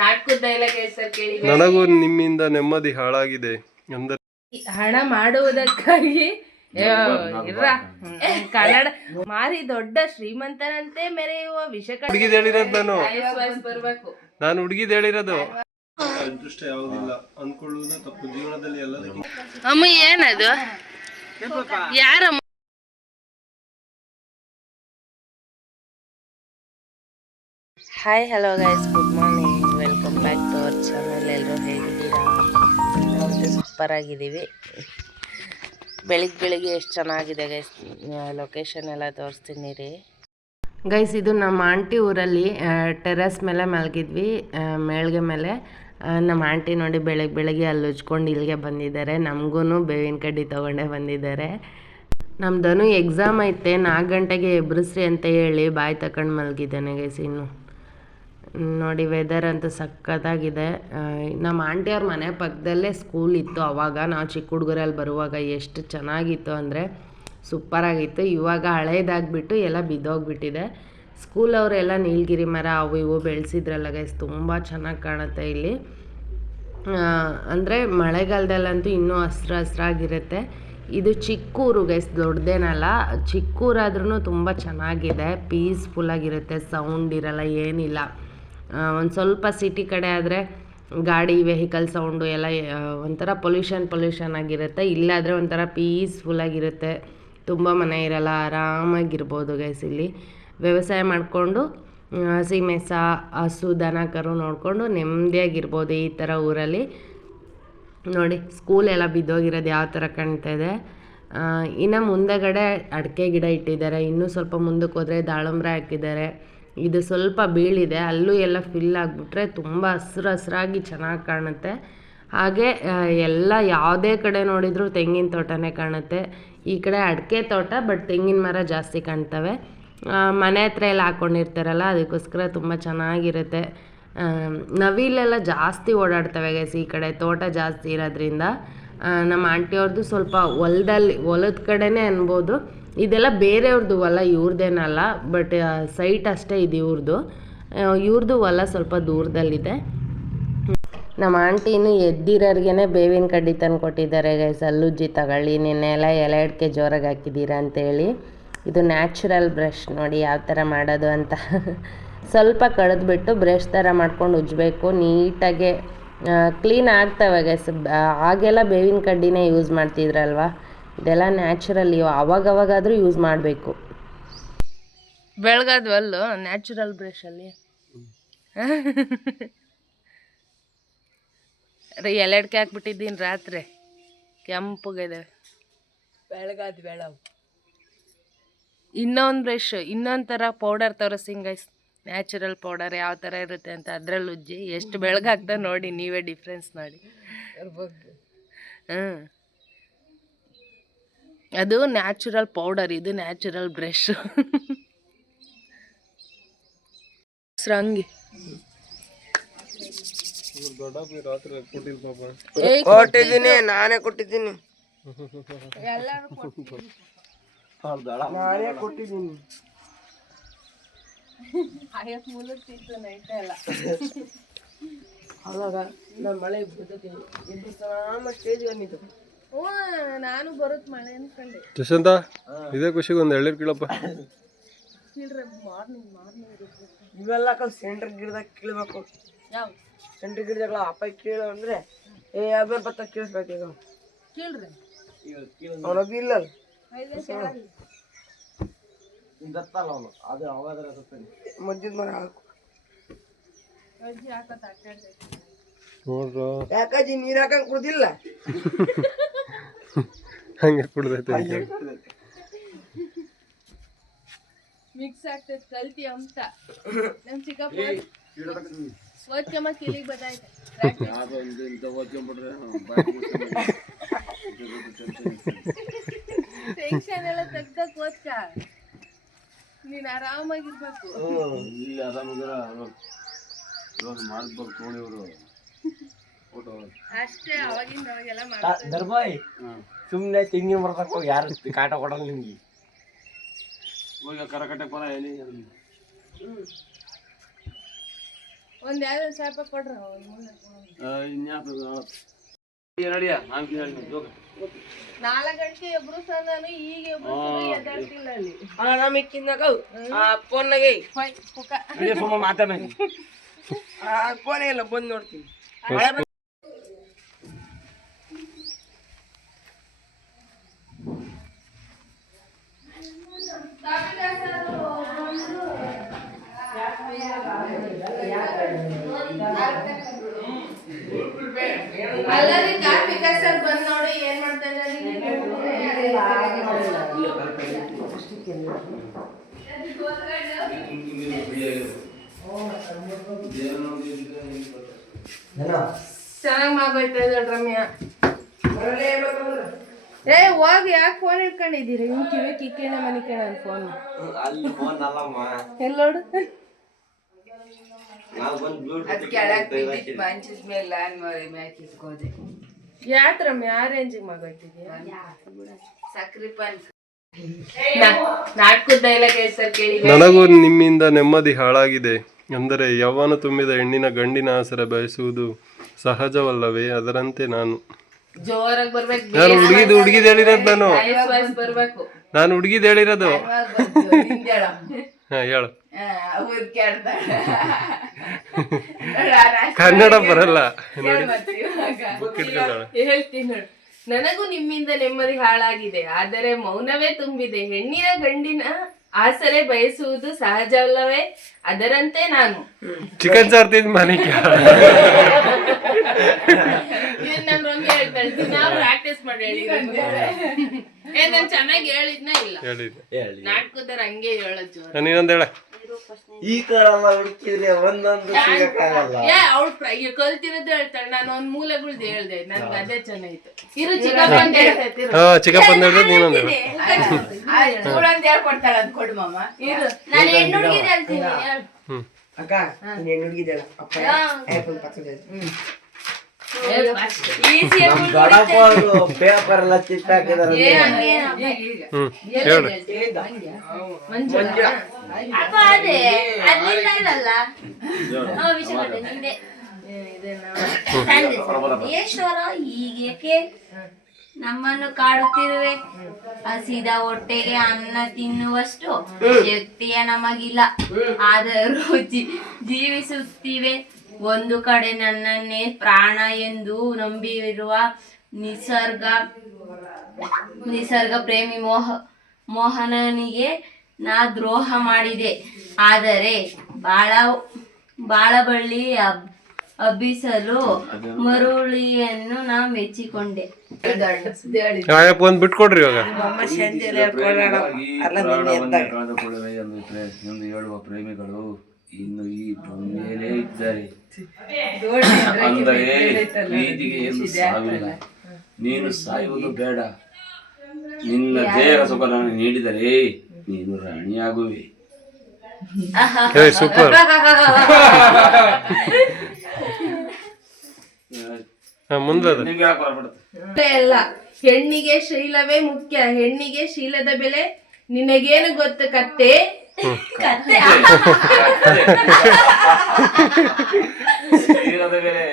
ನಾಟಕದ dialogue sir ಕೇಳಿ. ನನಗೂ ನಿಮ್ಮಿಂದ ನೆಮ್ಮದಿ ಹಾಳಾಗಿದೆ ಅಂದರೆ ಹಣ ಮಾಡುವುದಕ್ಕಾಗಿ ಕನ್ನಡ ಮಾರಿ ದೊಡ್ಡ ಶ್ರೀಮಂತನಂತೆ ಮೆರೆಯುವ ಹುಡುಗಿದ್ ಹೇಳಿರೋದು ಬರ್ಬೇಕು. ನಾನು ಹುಡುಗಿದ್ ಹೇಳಿರೋದು. ಅದೃಷ್ಟ ಯಾವುದಿಲ್ಲ ಅನ್ಕೊಳ್ಳುವುದು ತಪ್ಪು ಜೀವನದಲ್ಲಿ ಎಲ್ಲದಕ್ಕೂ. ಅಮ್ಮ ಏನದು ಯಾರಮ್ಮ? Hi hello guys, good morning, welcome back to our channel. ಎಲ್ಲರೂ ಹೇಗಿದ್ದೀರಾ? ನಾವು ಸೂಪರ್ ಆಗಿದ್ದೀವಿ. ಬೆಳಿಗ್ಗೆ ಎಷ್ಟು ಚೆನ್ನಾಗಿದೆ ಗೈಸ್. ಲೊಕೇಶನ್ ಎಲ್ಲ ತೋರಿಸ್ತೀನಿ ರೀ ಗೈಸ್. ಇದು ನಮ್ಮ ಆಂಟಿ ಊರಲ್ಲಿ ಟೆರೆಸ್ ಮೇಲೆ ಮಲಗಿದ್ವಿ, ಮೇಳ್ಗೆ ಮೇಲೆ. ನಮ್ಮ ಆಂಟಿ ನೋಡಿ ಬೆಳಗ್ಗೆ ಅಲ್ಲಿ ಉಜ್ಕೊಂಡು ಇಲ್ಲಿಗೆ ಬಂದಿದ್ದಾರೆ. ನಮಗೂ ಬೇವಿನ ಕಡ್ಡಿ ತೊಗೊಂಡೇ ಬಂದಿದ್ದಾರೆ. ನಮ್ದು ಎಕ್ಸಾಮ್ ಐತೆ, 4 ಗಂಟೆಗೆ ಎಬ್ಬಿಸ್ರಿ ಅಂತ ಹೇಳಿ ಬಾಯಿ ತಗೊಂಡು ಮಲಗಿದ್ದಾನೆ ಗೈಸ್. ಇನ್ನು ನೋಡಿ ವೆದರ್ ಅಂತೂ ಸಖತ್ತಾಗಿದೆ. ನಮ್ಮ ಆಂಟಿಯವ್ರ ಮನೆ ಪಕ್ಕದಲ್ಲೇ ಸ್ಕೂಲ್ ಇತ್ತು ಅವಾಗ, ನಾವು ಚಿಕ್ಕ ಹುಡುಗರಲ್ಲಿ ಬರುವಾಗ. ಎಷ್ಟು ಚೆನ್ನಾಗಿತ್ತು ಅಂದರೆ ಸೂಪರಾಗಿತ್ತು. ಇವಾಗ ಹಳೇದಾಗಿಬಿಟ್ಟು ಎಲ್ಲ ಬಿದ್ದೋಗ್ಬಿಟ್ಟಿದೆ. ಸ್ಕೂಲವರೆಲ್ಲ ನೀಲಗಿರಿ ಮರ ಅವು ಇವು ಬೆಳೆಸಿದ್ರಲ್ಲ ಗೈಸ್, ತುಂಬ ಚೆನ್ನಾಗಿ ಕಾಣುತ್ತೆ ಇಲ್ಲಿ. ಅಂದರೆ ಮಳೆಗಾಲದಲ್ಲಂತೂ ಇನ್ನೂ ಹಸ್ರಾಗಿರುತ್ತೆ. ಇದು ಚಿಕ್ಕೂರು ಗೈಸ್, ದೊಡ್ಡದೇನಲ್ಲ, ಚಿಕ್ಕೂರಾದ್ರೂ ತುಂಬ ಚೆನ್ನಾಗಿದೆ, ಪೀಸ್ಫುಲ್ಲಾಗಿರುತ್ತೆ, ಸೌಂಡ್ ಇರಲ್ಲ, ಏನಿಲ್ಲ. ಒಂದು ಸ್ವಲ್ಪ ಸಿಟಿ ಕಡೆ ಆದರೆ ಗಾಡಿ ವೆಹಿಕಲ್ ಸೌಂಡು ಎಲ್ಲ ಒಂಥರ ಪೊಲ್ಯೂಷನ್ ಆಗಿರುತ್ತೆ. ಇಲ್ಲಾದರೆ ಒಂಥರ ಪೀಸ್ಫುಲ್ಲಾಗಿರುತ್ತೆ, ತುಂಬ ಮನೆ ಇರಲ್ಲ, ಆರಾಮಾಗಿರ್ಬೋದು ಗೈಸ್. ಇಲ್ಲಿ ವ್ಯವಸಾಯ ಮಾಡಿಕೊಂಡು ಹಸಿಮೆಸ ಹಸು ದನ ಕರು ನೋಡಿಕೊಂಡು ನೆಮ್ಮದಿಯಾಗಿರ್ಬೋದು ಈ ಥರ ಊರಲ್ಲಿ. ನೋಡಿ ಸ್ಕೂಲೆಲ್ಲ ಬಿದ್ದೋಗಿರೋದು ಯಾವ ಥರ ಕಾಣ್ತಾ ಇದೆ. ಇನ್ನು ಮುಂದೆಗಡೆ ಅಡಿಕೆ ಗಿಡ ಇಟ್ಟಿದ್ದಾರೆ, ಇನ್ನೂ ಸ್ವಲ್ಪ ಮುಂದಕ್ಕೆ ಹೋದರೆ ದಾಳಂಬ್ರೆ ಹಾಕಿದ್ದಾರೆ. ಇದು ಸ್ವಲ್ಪ ಬೀಳಿದೆ, ಅಲ್ಲೂ ಎಲ್ಲ ಫಿಲ್ ಆಗಿಬಿಟ್ರೆ ತುಂಬ ಹಸ್ರಾಗಿ ಚೆನ್ನಾಗಿ ಕಾಣುತ್ತೆ. ಹಾಗೆ ಎಲ್ಲ ಯಾವುದೇ ಕಡೆ ನೋಡಿದರೂ ತೆಂಗಿನ ತೋಟನೇ ಕಾಣುತ್ತೆ. ಈ ಕಡೆ ಅಡಿಕೆ ತೋಟ, ಬಟ್ ತೆಂಗಿನ ಮರ ಜಾಸ್ತಿ ಕಾಣ್ತವೆ. ಮನೆ ಹತ್ರ ಎಲ್ಲ ಹಾಕ್ಕೊಂಡಿರ್ತಾರಲ್ಲ, ಅದಕ್ಕೋಸ್ಕರ ತುಂಬ ಚೆನ್ನಾಗಿರುತ್ತೆ. ನವಿಲೆಲ್ಲ ಜಾಸ್ತಿ ಓಡಾಡ್ತವೆ ಗೈಸ್ ಈ ಕಡೆ, ತೋಟ ಜಾಸ್ತಿ ಇರೋದ್ರಿಂದ. ನಮ್ಮ ಆಂಟಿಯವ್ರದ್ದು ಸ್ವಲ್ಪ ಹೊಲದ ಕಡೆನೇ ಅನ್ಬೋದು. ಇದೆಲ್ಲ ಬೇರೆಯವ್ರದ್ದು ಹೊಲ, ಇವ್ರದ್ದೇನಲ್ಲ, ಬಟ್ ಸೈಟ್ ಅಷ್ಟೇ ಇದು ಇವ್ರದ್ದು ಹೊಲ ಸ್ವಲ್ಪ ದೂರದಲ್ಲಿದೆ. ನಮ್ಮ ಆಂಟಿ ಇನ್ನು ಎದ್ದಿರೋರ್ಗೆ ಬೇವಿನ ಕಡ್ಡಿ ತಂದು ಕೊಟ್ಟಿದ್ದಾರೆ ಗೈಸ್. ಅಲ್ಲುಜ್ಜಿ ತಗೊಳ್ಳಿ, ನಿನ್ನೆಲ್ಲ ಎಲೆ ಅಡಿಕೆ ಜೋರಾಗಿ ಹಾಕಿದ್ದೀರಾ ಅಂತೇಳಿ. ಇದು ನ್ಯಾಚುರಲ್ ಬ್ರಷ್, ನೋಡಿ ಯಾವ ಥರ ಮಾಡೋದು ಅಂತ. ಸ್ವಲ್ಪ ಕಳೆದ್ಬಿಟ್ಟು ಬ್ರಷ್ ಥರ ಮಾಡ್ಕೊಂಡು ಉಜ್ಜಬೇಕು, ನೀಟಾಗೆ ಕ್ಲೀನ್ ಆಗ್ತವೆ ಗೈಸ್. ಆಗೆಲ್ಲ ಬೇವಿನ ಕಡ್ಡಿನೇ ಯೂಸ್ ಮಾಡ್ತಿದ್ರಲ್ವ, ಇದೆಲ್ಲ ನ್ಯಾಚುರಲ್. ಅವಾಗವಾಗಾದರೂ ಯೂಸ್ ಮಾಡಬೇಕು. ಬೆಳಗಾದ್ವಲ್ಲು ನ್ಯಾಚುರಲ್ ಬ್ರಷಲ್ಲಿ ಎಲೆ ಅಡಿಕೆ ಹಾಕ್ಬಿಟ್ಟಿದ್ದೀನಿ ರಾತ್ರಿ, ಕೆಂಪುಗಿದೆ. ಬೆಳಗಾದ್ವು. ಇನ್ನೊಂದು ಬ್ರಷ್, ಇನ್ನೊಂದು ಥರ ಪೌಡರ್ ತೋರಿಸ್ತೀನಿ ಗೈಸ್, ನ್ಯಾಚುರಲ್ ಪೌಡರ್ ಯಾವ ಥರ ಇರುತ್ತೆ ಅಂತ. ಅದ್ರಲ್ಲಿ ಉಜ್ಜಿ ಎಷ್ಟು ಬೆಳಗಾಗ್ತದೆ ನೋಡಿ, ನೀವೇ ಡಿಫ್ರೆನ್ಸ್ ನೋಡಿ. ಅದು ನ್ಯಾಚುರಲ್ ಪೌಡರ್, ಇದು ನ್ಯಾಚುರಲ್ ಬ್ರಷ್. ಸ್ರಂಗಿ ಕೊಟ್ಟಿದ್ದೀನಿ, ನಾನೇ ಕೊಟ್ಟಿದ್ದೀನಿ, ನಾನೇ ಕೊಟ್ಟಿದ್ದೀನಿ. ಅವಾಗ ನಾನು ಮಳೆ ಸ್ಟೇಜ್ ಬಂದಿದ್ದು, ನಾನು ಬರುತ್ತೆ ಮಳೆ ಅನ್ಕೊಂಡೆ. ಜಶಂತ ಇದೇ ಖುಷಿಗೆ ಒಂದು ಎಳ್ನೀರು ಕೀಳಪ್ಪ. ಇವೆಲ್ಲ ಸೆಂಟ್ರ್ ಗಿಡದಾಗ ಕೀಳ್ಬೇಕು. ಯಾವ ಸೆಂಟ್ರ್ ಗಿಡದಾಗ ಅಪ್ಪ ಕೀಳು ಅಂದ್ರೆ ಯಾವ್ಯಾವ ಬತ್ತ ಕೀಳಿಸ್ಬೇಕು. ಈಗ ಕೇಳ್ರಿ ಅವನೊಬ್ಬ ಇಲ್ಲಲ್ಲ, ಮಜ್ಜಿದ ಮರ ಹಾಕು. ಯಾಕಾಜಿ ನೀರ್ ಹಾಕಂಗ್ ಕುಡ್ದಿಲ್ಲ, ಹಂಗೆ ಕುಡ್ದೈತೆ ಮಿಕ್ಸ್ ಆಗ್ತದೆ, ಕಲ್ತಿ ಅಂತ. ನಮ್ ಚಿಕ್ಕಪ್ಪ ಓದ್ಕೊಂಬ ಕಿಲಿಗೆ ಬದಾಯ್ತು. ಟೆನ್ಷನ್ ಎಲ್ಲ ತೆಗ್ದಕ್ ಓದ್ಕ, ನೀನ್ ಆರಾಮಾಗಿರ್ಬೇಕು. ಅಷ್ಟೇ, ಅವಾಗಿಂದ ಅವಾಗೆಲ್ಲ ದರ್ಬಾಯ್ ಸುಮ್ಮನೆ ತೆಂಗಿನ ಮರದಕ್ಕೆ ಹೋಗಿ ಯಾರು ಕಾಟ ಕೊಡಲ್ಲ ನಿಮ್ಗೆ. ಕರಕಟ್ಟೆ ಪರ ಎಲ್ಲಿ ಒಂದ್ ಯಾವ್ದೋ ಶಾಪ ಕೊಡ್ರ ನಾಲ್ಕು ಗಂಟೆ ಎಬ್ರು ನಾನು ಈಗ ಎದ್ದಾಡ್ತಿಲ್ಲ ಅಲ್ಲಿ ಫೋನ್ ಇಲ್ಲ ಬಂದು ನೋಡ್ತೀನಿ. ಅಲ್ಲರಿ ಕಾಫಿ ಸರ್ ಬಂದ್ ನೋಡಿ ಏನ್ ಮಾಡ್ತಾ ಚೆನ್ನಾಗ್ ಮಾಗೋಯ್ತಾ ಇದ್ದ ರಮ್ಯಾ. ಏ ಹೋಗಿ ಯಾಕೆ ಫೋನ್ ಇಟ್ಕೊಂಡಿದ್ದೀರಿ? ಇವ್ ಕಿವಿ ಕಿಕ್ಕಿಣ ಮನೆ ಕೇಳ ಫೋನ್ ಎಲ್ಲೋಡು ಯಾತ್ ರಮ್ಯಾ ಆ ರೇಂಜಿಗೆ ಮಾಗೋಯ್ತಿದ್ಯಾ? ನಾಟಕದ ಡೈಲಾಗ್ ಸರ್ ಕೇಳಿ. ನನಗೂ ನಿಮ್ಮಿಂದ ನೆಮ್ಮದಿ ಹಾಳಾಗಿದೆ. ಅಂದರೆ ಯೌವನ ತುಂಬಿದ ಹೆಣ್ಣಿನ ಗಂಡಿನ ಆಸರೆ ಬಯಸುವುದು ಸಹಜವಲ್ಲವೇ? ಅದರಂತೆ ನಾನು ಜೋರಾಗಿ ಬರ್ಬೇಕು. ನಾನು ಹುಡುಗಿದ್ ಹೇಳಿರೋದು ಬರ್ಬೇಕು. ನಾನು ಹುಡುಗಿದ್ ಹೇಳಿರೋದು. ಹಾ ಹೇಳು. ಕನ್ನಡ ಬರಲ್ಲ. ಹೇಳ್ತೀನಿ ನೋಡು. ನನಗೂ ನಿಮ್ಮಿಂದ ನೆಮ್ಮದಿ ಹಾಳಾಗಿದೆ, ಆದರೆ ಮೌನವೇ ತುಂಬಿದೆ. ಹೆಣ್ಣಿನ ಗಂಡಿನ ಆಸರೆ ಬಯಸುವುದು ಸಹಜವಲ್ಲವೇ? ಅದರಂತೆ ನಾನು ಚಿಕನ್ ಸಾರ್ ತಿಂದು ಮನೆ ನಮ್ ರಮ್ಯ ಹೇಳ್ತಾಳೆ, ನಾವು ಪ್ರಾಕ್ಟೀಸ್ ಮಾಡಿ ಹೇಳಿ ನಾನ್ ಚೆನ್ನಾಗಿ ಹೇಳಿದ್ನ ಇಲ್ಲ ನಾಟಕದಾರ ಹಂಗೆ ಹೇಳೋದು. ನೀನೊಂದ್ ಹೇಳ. ಈ ತರ ಹುಡುಕಿದ್ರೆ ಒಂದೊಂದು ಸಿಗಕ್ಕಾಗಲ್ಲ. ಅವ್ಳು ಕಲ್ತಿರೋದು ಹೇಳ್ತಾಳೆ, ನಾನು ಒಂದ್ ಮೂಲೆಗಳ್ದು ಹೇಳ್ದೆ, ನನ್ಗೆ ಅದೇ ಚೆನ್ನಾಗಿತ್ತು. ಇರು ಚಿಕ್ಕಪ್ಪ ಅಂತ ಹೇಳ್ತೈತಿ. ಚಿಕ್ಕಪ್ಪ ಅಂತ ಹೇಳಿದ್ರೆ ನೀನೊಂದ್ ಹೇಳ. ಹೇಳ್ಕೊಡ್ತಾಳ ಅದ್ ಕೊಡು ಮಾಮ. ಇರು ನಾನು ಹೆಣ್ಣು ಹುಡುಗಿದ್ ಹೇಳ್ತೀನಿ. ಅಕ್ಕ ನೀನ್ ಹುಡುಗಿದೆಲ್ಲ ಪೇಪರ್ ಎಲ್ಲ ಚಿಟ್ಟಾಕಿದಾರೆ. ಈಶ್ವರ ಹೀಗೇಕೆ ನಮ್ಮನ್ನು ಕಾಡುತ್ತಿರುವೆ? ಹಸಿದ ಹೊಟ್ಟೆಗೆ ಅನ್ನ ತಿನ್ನುವಷ್ಟು ಶಕ್ತಿಯ ನಮಗಿಲ್ಲ, ಆದರೂ ಜೀವಿಸುತ್ತಿವೆ. ಒಂದು ಕಡೆ ನನ್ನನ್ನೇ ಪ್ರಾಣ ಎಂದು ನಂಬಿರುವ ನಿಸರ್ಗ ಪ್ರೇಮಿ ಮೋಹನನಿಗೆ ನಾ ದ್ರೋಹ ಮಾಡಿದೆ. ಆದರೆ ಬಾಳಬಳ್ಳಿ ಹಬ್ಬಿಸಲು ಮರುಳಿಯನ್ನು ನಾ ಮೆಚ್ಚಿಕೊಂಡೆ. ಒಂದ್ ಬಿಟ್ಕೊಡ್ರಿ ಇವಾಗ. ಎಂದು ಹೇಳುವ ಪ್ರೇಮಿಗಳು ಇನ್ನು ಈ ಭೂಮಿಯಲ್ಲೇ ಇದ್ದಾರೆ. ಅಂದರೆ ಪ್ರೀತಿಗೆ ಎಂದು ಸಾವಿಲ್ಲ. ನೀನು ಸಾಯುವುದು ಬೇಡ. ನಿನ್ನ ದೇಹ ಸುಖ ನಾನು ನೀಡಿದರೆ ನೀನು ರಾಣಿಯಾಗುವೆ. ಸೂಪರ್. ಅಲ್ಲ, ಹೆಣ್ಣಿಗೆ ಶೀಲವೇ ಮುಖ್ಯ. ಹೆಣ್ಣಿಗೆ ಶೀಲದ ಬೆಲೆ ನಿನಗೇನು ಗೊತ್ತು ಕತ್ತೆ? ಶೀಲದ ಬೆಲೆ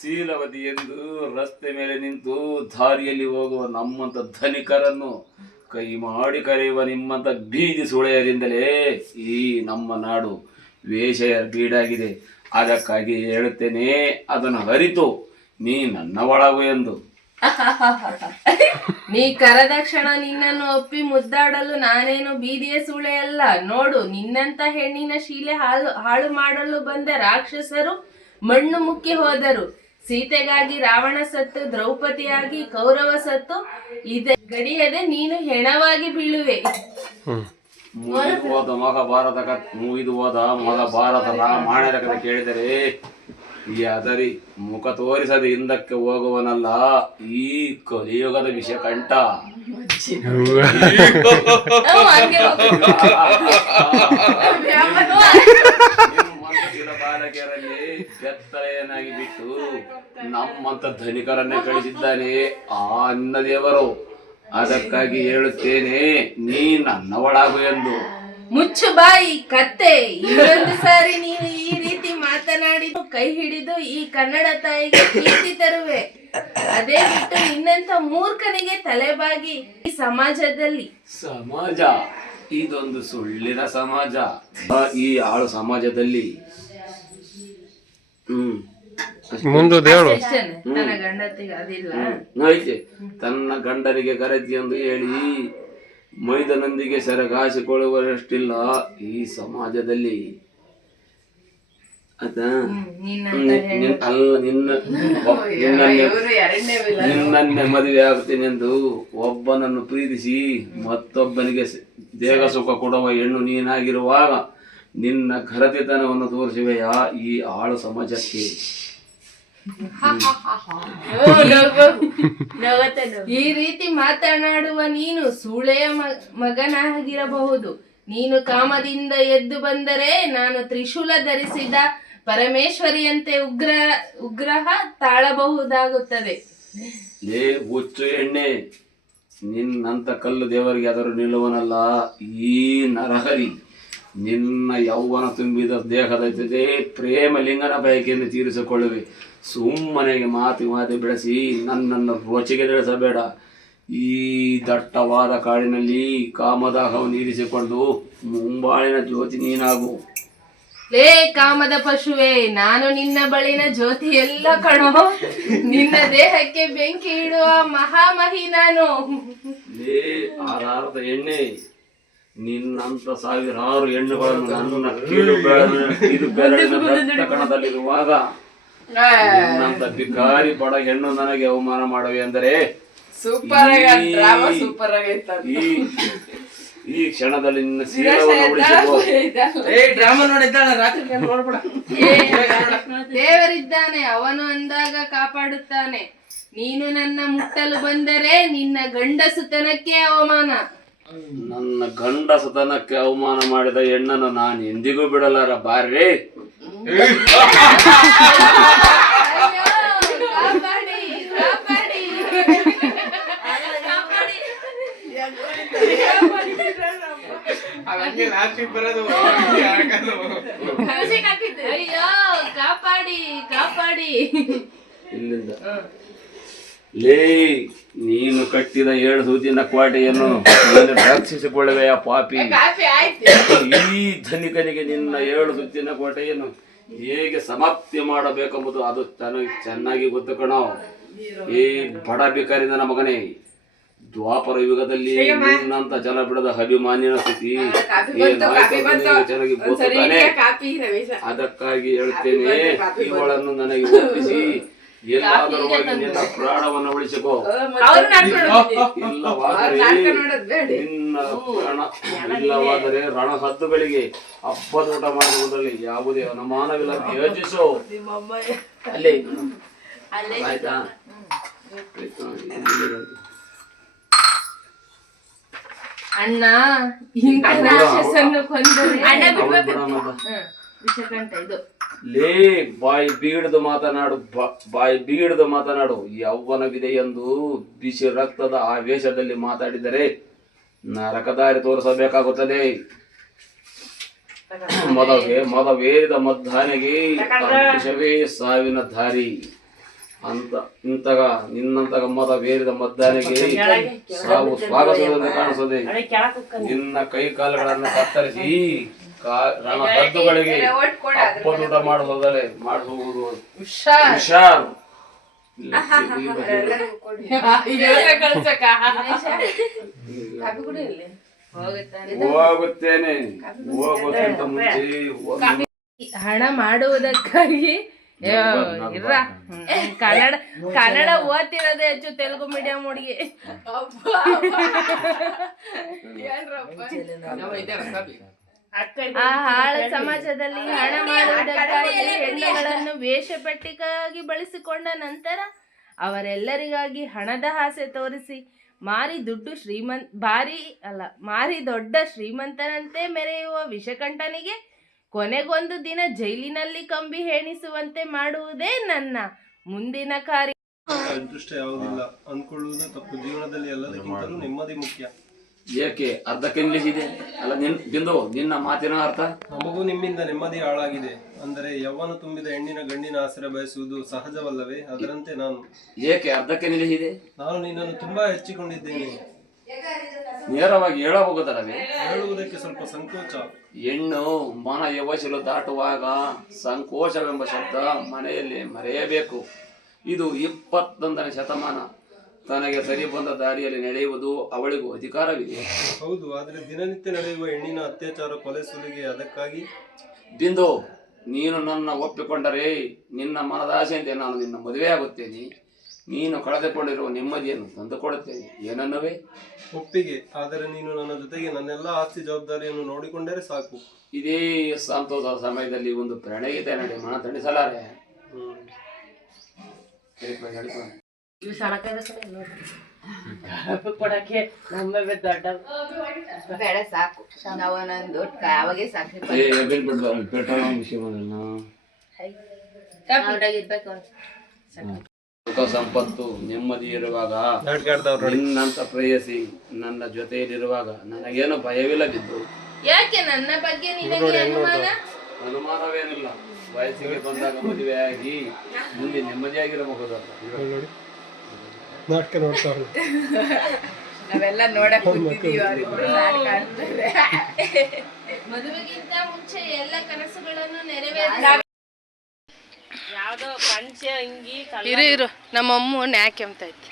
ಶೀಲವತಿ ಎಂದು ರಸ್ತೆ ಮೇಲೆ ನಿಂತು ದಾರಿಯಲ್ಲಿ ಹೋಗುವ ನಮ್ಮಂತ ಧನಿಕರನ್ನು ಕೈ ಮಾಡಿ ಕರೆಯುವ ನಿಮ್ಮಂತ ಬೀದಿ ಸುಳೆಯರಿಂದಲೇ ಈ ನಮ್ಮ ನಾಡು ವೇಷಯ ಬೀಡಾಗಿದೆ. ಅದಕ್ಕಾಗಿ ಹೇಳುತ್ತೇನೆ, ಅದನ್ನು ಅರಿತು ನೀ ನನ್ನ ಒಳಗು ಎಂದು. ನೀ ಕರೆದ ಕ್ಷಣ ನಿನ್ನನ್ನು ಒಪ್ಪಿ ಮುದ್ದಾಡಲು ನಾನೇನು ಬೀದಿಯ ಸುಳೆಯಲ್ಲ. ನೋಡು, ನಿನ್ನಂತ ಹೆಣ್ಣಿನ ಶೀಲೆ ಹಾಳು ಮಾಡಲು ಬಂದ ರಾಕ್ಷಸರು ಮಣ್ಣು ಮುಕ್ಕಿ ಹೋದರು. ಸೀತೆಗಾಗಿ ರಾವಣ ಸತ್ತು, ದ್ರೌಪದಿಯಾಗಿ ಕೌರವ ಸತ್ತು, ಗಡಿಯದೆ ನೀನು ಹೆಣವಾಗಿ ಬೀಳುವೆ. ಮುಗಿದು ಹೋದ ಮಹಾಭಾರತ ರಾಮಾಯಣದ ಕಥೆ ಕೇಳಿದರೆ ಈ ಅದರಿ ಮುಖ ತೋರಿಸದೆ ಹಿಂದಕ್ಕೆ ಹೋಗುವನಲ್ಲ ಈ ಕಲಿಯುಗದ ವಿಷಯ ಕಂಠ. ಬಾಲಕಿಯರಲ್ಲಿ ಬೆತ್ತಲೆಯನ್ನಾಗಿ ಬಿಟ್ಟು ನಮ್ಮಂತ ಧನಿಕರನ್ನೇ ಕಳಿಸಿದ್ದಾನೆ ಆ ಅನ್ನ ದೇವರು. ಅದಕ್ಕಾಗಿ ಹೇಳುತ್ತೇನೆ, ನೀ ನನ್ನ ಒಳಗು ಎಂದು. ಮುಚ್ಚು ಬಾಯಿ ಕತ್ತೆ. ಇನ್ನೊಂದು ಸಾರಿ ನೀವು ಈ ರೀತಿ ಮಾತನಾಡಿದ್ದು ಕೈ ಹಿಡಿದು ಈ ಕನ್ನಡ ತಾಯಿಗೆ ಕೀರ್ತಿ ತರುವೆ. ಅದೇ ಬಿಟ್ಟು ನಿನ್ನಂತ ಮೂರ್ಖನಿಗೆ ತಲೆಬಾಗಿ ಈ ಸಮಾಜದಲ್ಲಿ ಸಮಾಜ ಇದೊಂದು ಸುಳ್ಳಿನ ಸಮಾಜ. ಈ ಆಳು ಸಮಾಜದಲ್ಲಿ ಮುಂದೆ ಹೇಳು. ನನ್ನ ಗಂಡತಿಗೆ ಅದಿಲ್ಲ. ಐತೆ ತನ್ನ ಗಂಡನಿಗೆ ಕರೆತಿ ಎಂದು ಹೇಳಿ ಮೈದನೊಂದಿಗೆ ಸೆರಗಾಸಿಕೊಳ್ಳುವಷ್ಟಿಲ್ಲ ಈ ಸಮಾಜದಲ್ಲಿ. ನಿನ್ನನ್ನೇ ಮದುವೆ ಆಗುತ್ತೇನೆ ಎಂದು ಒಬ್ಬನನ್ನು ಪ್ರೀತಿಸಿ ಮತ್ತೊಬ್ಬನಿಗೆ ದೇಹ ಸುಖ ಕೊಡುವ ಹೆಣ್ಣು ನೀನಾಗಿರುವಾಗ ನಿನ್ನ ಘರತಿತನವನ್ನು ತೋರಿಸುವೆಯಾ ಈ ಆಳು ಸಮಾಜಕ್ಕೆ? ಈ ರೀತಿ ಮಾತನಾಡುವ ನೀನು ಸೂಳೆಯ ಮಗನಾಗಿರಬಹುದು. ನೀನು ಕಾಮದಿಂದ ಎದ್ದು ಬಂದರೆ ನಾನು ತ್ರಿಶೂಲ ಧರಿಸಿದ ಪರಮೇಶ್ವರಿಯಂತೆ ಉಗ್ರಹ ತಾಳಬಹುದಾಗುತ್ತದೆ. ಲೇ ಹುಚ್ಚು ಎಣ್ಣೆ, ನಿನ್ನಂತ ಕಲ್ಲು ದೇವರಿಗೆ ಆದರೂ ನಿಲ್ಲುವನಲ್ಲ ಈ ನರಹರಿ. ನಿನ್ನ ಯೌವನ ತುಂಬಿದ ದೇಹದ ಜೊತೆ ಪ್ರೇಮ ಲಿಂಗನ ಬಯಕೆಯನ್ನು ತೀರಿಸಿಕೊಳ್ಳುವೆ. ಸುಮ್ಮನೆಗೆ ಮಾತಿ ಬೆಳೆಸಿ ನನ್ನನ್ನು ರೋಚಿಗೆ ತಿಳಿಸಬೇಡ. ಈ ದಟ್ಟವಾದ ಕಾಡಿನಲ್ಲಿ ಕಾಮದಾಹವನ್ನು ಇರಿಸಿಕೊಂಡು ಮುಂಬಾಳಿನ ಜ್ಯೋತಿ ನೀನಾಗು. ಲೇ ಕಾಮದ ಪಶುವೆ, ನಾನು ನಿನ್ನ ಬಳಿನ ಜ್ಯೋತಿ ಎಲ್ಲ ಕಣೋ. ನಿನ್ನ ದೇಹಕ್ಕೆ ಬೆಂಕಿ ಇಡುವ ಮಹಾಮಹಿ ನಾನು. ಲೇ ಆಧಾರದ ಎಣ್ಣೆ, ನಿನ್ನಂತ ಸಾವಿರಾರು ಹೆಣ್ಣುಗಳನ್ನು ನನ್ನ ಕಿರು ಬೆರಳಿನ ಕಣದಲ್ಲಿರುವಾಗ ನಿನ್ನಂತ ಬಿಕಾರಿ ಬಡ ಹೆಣ್ಣು ನನಗೆ ಅವಮಾನ ಮಾಡುವೆ ಅಂದರೆ ಈ ಕ್ಷಣದಲ್ಲಿ ನಿನ್ನ ಸೀಲವನ್ನು ಉಳಿಸಿಕೋ. ದೇವರಿದ್ದಾನೆ, ಅವನು ಅಂದಾಗ ಕಾಪಾಡುತ್ತಾನೆ. ನೀನು ನನ್ನ ಮುಟ್ಟಲು ಬಂದರೆ ನಿನ್ನ ಗಂಡಸುತನಕ್ಕೆ ಅವಮಾನ. ನನ್ನ ಗಂಡಸುತನಕ್ಕೆ ಅವಮಾನ ಮಾಡಿದ ಹೆಣ್ಣನ್ನು ನಾನು ಎಂದಿಗೂ ಬಿಡಲಾರ. ಬಾರ್ರಿ ಅಯ್ಯೋ ಕಾಪಾಡಿ ಕಾಪಾಡಿ. ಇಲ್ಲಿಂದ ಲೇ ನೀನು ಕಟ್ಟಿದ 7 ಸೂಚಿನ ಕೋಟೆಯನ್ನು ರಕ್ಷಿಸಿಕೊಳ್ಳುವೆಯ ಪಾಪಿ. ಈ ಧನಿಕನಿಗೆ ನಿನ್ನ 7 ಸುತ್ತಿನ ಕೋಟೆಯನ್ನು ಹೇಗೆ ಸಮಾಪ್ತಿ ಮಾಡಬೇಕೆಂಬುದು ಅದು ಚೆನ್ನಾಗಿ ಗೊತ್ತು ಕಣೋ. ಈ ಬಡ ಬಿಕಾರಿ ನನ್ನ ಮಗನೇ, ದ್ವಾಪರ ಯುಗದಲ್ಲಿ ನಿನ್ನಂತ ಜಲ ಬಿಡದ ಅಭಿಮಾನ್ಯನ ಸ್ಥಿತಿ ಚೆನ್ನಾಗಿ ಗೊತ್ತಾನೆ. ಅದಕ್ಕಾಗಿ ಹೇಳ್ತೇನೆ, ಇವಳನ್ನು ನನಗೆ ಒಪ್ಪಿಸಿ ಎಲ್ಲಾದರೂ ಹೋಗಿ ನಿನ್ನ ಪ್ರಾಣವನ್ನು ಉಳಿಸಿಕೋ. ಇಲ್ಲವಾದರೆ ರಣಹದ್ದುಗಳಿಗೆ ಹಬ್ಬದೂಟ ಮಾಡುವುದರಲ್ಲಿ ಯಾವುದೇ ಅನುಮಾನವಿಲ್ಲ. ಯೋಚಿಸು. ಅಲ್ಲಿ ಆಯ್ತಾ? ಅಣ್ಣ ಇಂಥ ರಾಕ್ಷಸನ್ನು ಕೊಂದರೆ ವಿಷಕಂಠ ಇದು. ಲೇ ಬಾಯಿ ಬೀಡದು ಮಾತನಾಡು. ಯೌವನವಿದೆ ಎಂದು ಬಿಸಿ ರಕ್ತದ ಆವೇಶದಲ್ಲಿ ಮಾತಾಡಿದರೆ ನರಕದಾರಿ ತೋರಿಸಬೇಕಾಗುತ್ತದೆ. ಮದವೇರಿದ ಮದ್ದಾನೆಗೆ ವಿಷವೇ ಸಾವಿನ ದಾರಿ ಅಂತ ನಿನ್ನಂತಗ ಮದವೇರಿದ ಮದ್ದಾನೆಗೆ ಸಾವು ಸ್ವಾಗತವನ್ನು ಕಾಣಿಸುತ್ತದೆ. ನಿನ್ನ ಕೈ ಕಾಲುಗಳನ್ನು ಕತ್ತರಿಸಿ ರಣಹದ್ದುಗಳಿಗೆ ಅಪ್ಪದೂಟ ಮಾಡಿಸುವುದು ಹುಷಾರ್. ಹೋಗುತ್ತೇನೆ. ಹೋಗೋಕ್ಕಿಂತ ಮುಂಚೆ ಹಣ ಮಾಡುವುದಕ್ಕಾಗಿ ಕನ್ನಡ ಓದ್ತಿರೋದೇ ಹೆಚ್ಚು, ತೆಲುಗು ಮೀಡಿಯಂ ಹುಡುಗಿ. ಆ ಹಾಳ ಸಮಾಜದಲ್ಲಿ ಹಣ ಮಾಡುವುದಕ್ಕಾಗಿ ಹೆಣ್ಣುಗಳನ್ನು ವೇಷಪಟ್ಟಿಗಾಗಿ ಬಳಸಿಕೊಂಡ ನಂತರ ಅವರೆಲ್ಲರಿಗಾಗಿ ಹಣದ ಆಸೆ ತೋರಿಸಿ ಮಾರಿ ದೊಡ್ಡ ಶ್ರೀಮಂತನಂತೆ ಮೆರೆಯುವ ವಿಷಕಂಠನಿಗೆ ಕೊನೆಗೊಂದು ದಿನ ಜೈಲಿನಲ್ಲಿ ಕಂಬಿ ಎಣಿಸುವಂತೆ ಮಾಡುವುದೇ ನನ್ನ ಮುಂದಿನ ಕಾರ್ಯ. ಅದೃಷ್ಟ ಯಾವುದಿಲ್ಲ ಅಂದ್ಕೊಳ್ಳುವುದು ತಪ್ಪು. ಜೀವನದಲ್ಲಿ ಎಲ್ಲದಕ್ಕಿಂತಲೂ ನೆಮ್ಮದಿ ಮುಖ್ಯ. ಏಕೆ ಅರ್ಧಕ್ಕೆ ನಿಲ್ಲಿಸಿದೆ? ಅಲ್ಲ ಬಿಂದು, ನಿನ್ನ ಮಾತಿನ ಅರ್ಥ? ನಮಗೂ ನಿಮ್ಮಿಂದ ನೆಮ್ಮದಿ ಹಾಳಾಗಿದೆ. ಅಂದರೆ ಯೌವನ ತುಂಬಿದ ಹೆಣ್ಣಿನ ಗಂಡಿನ ಆಸರೆ ಬಯಸುವುದು ಸಹಜವಲ್ಲವೇ? ಅದರಂತೆ ನಾನು. ಏಕೆ ಅರ್ಧಕ್ಕೆ ನಿಲ್ಲಿಸಿದೆ? ನಾನು ನಿನ್ನನ್ನು ತುಂಬಾ ಹೆಚ್ಚಿಕೊಂಡಿದ್ದೇನೆ. ನೇರವಾಗಿ ಹೇಳಬಹುದಲ್ಲವೇ? ಹೇಳುವುದಕ್ಕೆ ಸ್ವಲ್ಪ ಸಂಕೋಚ. ಹೆಣ್ಣು ಮನ ಯವಶಲು ದಾಟುವಾಗ ಸಂಕೋಚವೆಂಬ ಶಬ್ದ ಮನೆಯಲ್ಲಿ ಮರೆಯಬೇಕು. ಇದು 21ನೇ ಶತಮಾನ. ತನಗೆ ಸರಿ ಬಂದ ದಾರಿಯಲ್ಲಿ ನಡೆಯುವುದು ಅವಳಿಗೂ ಅಧಿಕಾರವಿದೆ. ಹೌದು, ಆದರೆ ದಿನನಿತ್ಯ ನಡೆಯುವ ಹೆಣ್ಣಿನ ಅತ್ಯಾಚಾರ, ಕೊಲೆ, ಸುಲಿಗೆ, ಅದಕ್ಕಾಗಿ ಬಿಂದು, ನೀನು ನನ್ನ ಒಪ್ಪಿಕೊಂಡರೆ ನಿನ್ನ ಮನದಾಸೆಯಂತೆ ನಾನು ನಿನ್ನ ಮದುವೆ ಆಗುತ್ತೇನೆ. ನೀನು ಕಳೆದುಕೊಂಡಿರುವ ನೆಮ್ಮದಿಯನ್ನು ತಂದುಕೊಡುತ್ತೇನೆ. ಏನನ್ನವೇ? ಒಪ್ಪಿಗೆ. ಆದರೆ ನೀನು ನನ್ನ ಜೊತೆಗೆ ನನ್ನೆಲ್ಲ ಆಸ್ತಿ ಜವಾಬ್ದಾರಿಯನ್ನು ನೋಡಿಕೊಂಡರೆ ಸಾಕು. ಇದೇ ಸಂತೋಷದ ಸಮಯದಲ್ಲಿ ಒಂದು ಪ್ರಣಯತೆ ನಡೆ ಮನ ತಣಿಸಲಾರೆ. ಕೊಡಕ್ಕೆ ನಮ್ಮ ದೊಡ್ಡ ಬೇಡ, ಸಾಕು. ನಾವೊಂದು ಅವಾಗೆ ಸಾಕು. ಸುಖ ಸಂಪತ್ತು ನೆಮ್ಮದಿ ಇರುವಾಗ, ನಿನ್ನಂತ ಪ್ರೇಯಸಿ ನನ್ನ ಜೊತೆಯಲ್ಲಿರುವಾಗ ನನಗೇನು ಭಯವಿಲ್ಲ ಬಿದ್ದು. ಯಾಕೆ ನನ್ನ ಬಗ್ಗೆ ನಿನಗೆ ಅನುಮಾನ? ಅನುಮಾನವೇನಿಲ್ಲ. ವಯಸ್ಸಿಗೆ ಬಂದಾಗ ಮದುವೆಯಾಗಿ ಮುಂದೆ ನೆಮ್ಮದಿಯಾಗಿರಬಹುದು. ನಾಟಕ ನೋಡ್ತಾವ್ರು. ನಾವೆಲ್ಲ ನೋಡಕ್ ಮದುವೆಗಿಂತ ಮುಂಚೆ ಎಲ್ಲ ಕನಸುಗಳನ್ನು ನೆರವೇರಿಸ. ಯಾವ್ದೋ ಪಂಚೆ ಅಂಗಿ ಇರು ನಮ್ಮಮ್ಮ ನ್ಯಾಕೆ ಅಂತೈತಿ.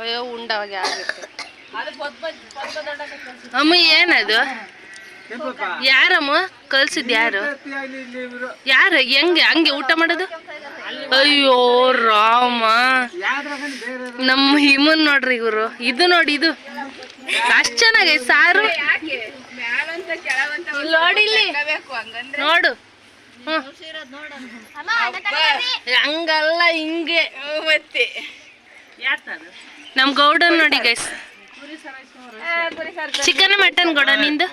ಅಯ್ಯೋ ಉಂಡವಾಗ ಆಗುತ್ತೆ. ಅಮ್ಮ ಏನದು? ಯಾರಮ್ಮ ಕಲ್ಸಿದ್? ಯಾರು ಹೆಂಗೆ ಹಂಗೆ ಊಟ ಮಾಡೋದು? ಅಯ್ಯೋ ರಾಮ, ನಮ್ಮ ಹಿಮನ್ ನೋಡ್ರಿ ಇವರು. ಇದು ನೋಡಿ, ಇದು ಅಷ್ಟ್ ಚೆನ್ನಾಗೈತೆ ಸಾರು. ನೋಡಿಲ್ಲಿ ನೋಡು. ಹಂಗಲ್ಲ, ಹಿಂಗೆ. ಮತ್ತೆ ನಮ್ ಗೌಡನ್ ನೋಡಿ ಗೈಸ್. ಚಿಕನ್ ಮಟನ್ ಗೌಡ ನಿಂದು?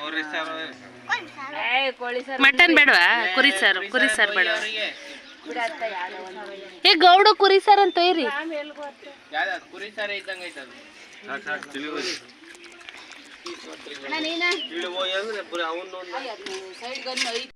ಮಟನ್ ಬೇಡವಾ? ಕುರಿ ಸಾರು ಬೇಡವಾ? ಏ ಗೌಡ ಕುರಿ ಸಾರು ಅಂತ ಒಯ್ರಿ.